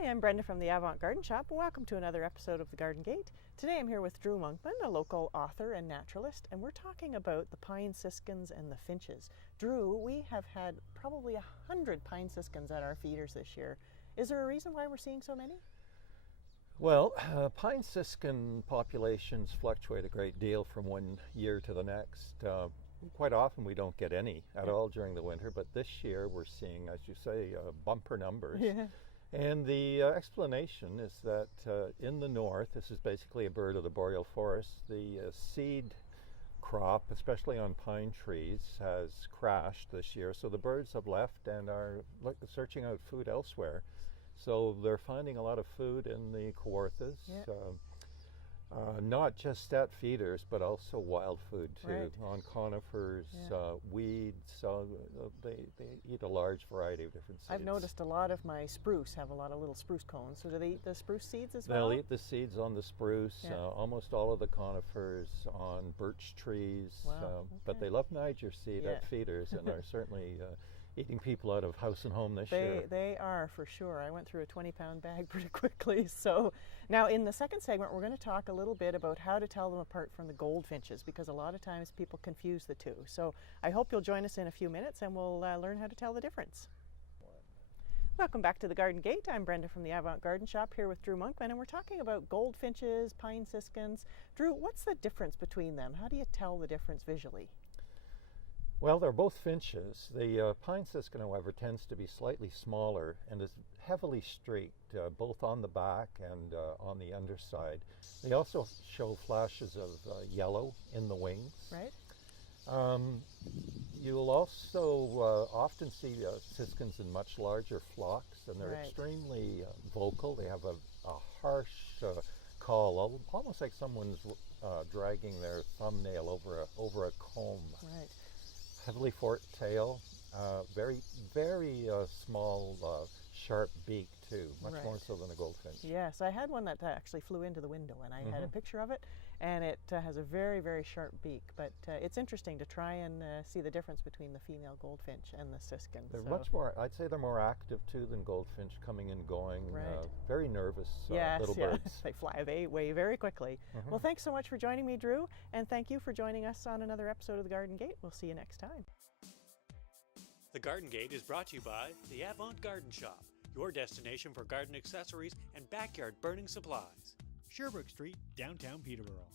Hi, I'm Brenda from the Avant Garden Shop, and welcome to another episode of The Garden Gate. Today I'm here with Drew Monkman, a local author and naturalist, and we're talking about the pine siskins and the finches. Drew, we have had probably 100 pine siskins at our feeders this year. Is there a reason why we're seeing so many? Well, pine siskin populations fluctuate a great deal from one year to the next. Quite often we don't get any at all during the winter, but this year we're seeing, as you say, bumper numbers. Yeah. And the explanation is that in the north, this is basically a bird of the boreal forest, the seed crop, especially on pine trees, has crashed this year. So the birds have left and are searching out food elsewhere. So they're finding a lot of food in the kawarthas. Yeah. Not just at feeders, but also wild food too, Right. on conifers, weeds. They eat a large variety of different seeds. I've noticed a lot of my spruce have a lot of little spruce cones. So do they eat the spruce seeds as well? They'll eat the seeds on the spruce, Yeah. almost all of the conifers on birch trees. Wow, But okay. they love Nyger seed Yeah. at feeders and are certainly eating people out of house and home this year. They are, for sure. I went through a 20-pound bag pretty quickly. So now in the second segment, we're going to talk a little bit about how to tell them apart from the goldfinches, because a lot of times people confuse the two. So I hope you'll join us in a few minutes and we'll learn how to tell the difference. Welcome back to the Garden Gate. I'm Brenda from the Avant Garden Shop here with Drew Monkman, and we're talking about goldfinches, pine siskins. Drew, what's the difference between them? How do you tell the difference visually? Well, they're both finches. The pine siskin, however, tends to be slightly smaller and is heavily streaked, both on the back and on the underside. They also show flashes of yellow in the wings. Right? You'll also often see siskins in much larger flocks, and they're Right. extremely vocal. They have a harsh call, almost like someone's dragging their thumbnail over a comb. Right. Heavily forked tail, very small, sharp beak too, much Right. more so than a goldfinch. Yes, I had one that actually flew into the window, and I had a picture of it, and it has a very, very sharp beak. But it's interesting to try and see the difference between the female goldfinch and the siskin. They're So- much more, I'd say they're more active too than goldfinch, coming and going. Right. Very nervous Yes, little yeah. birds. They fly away very quickly. Well, thanks so much for joining me, Drew, and thank you for joining us on another episode of The Garden Gate. We'll see you next time. The Garden Gate is brought to you by the Avant Garden Shop, your destination for garden accessories and backyard burning supplies. Sherbrooke Street, downtown Peterborough.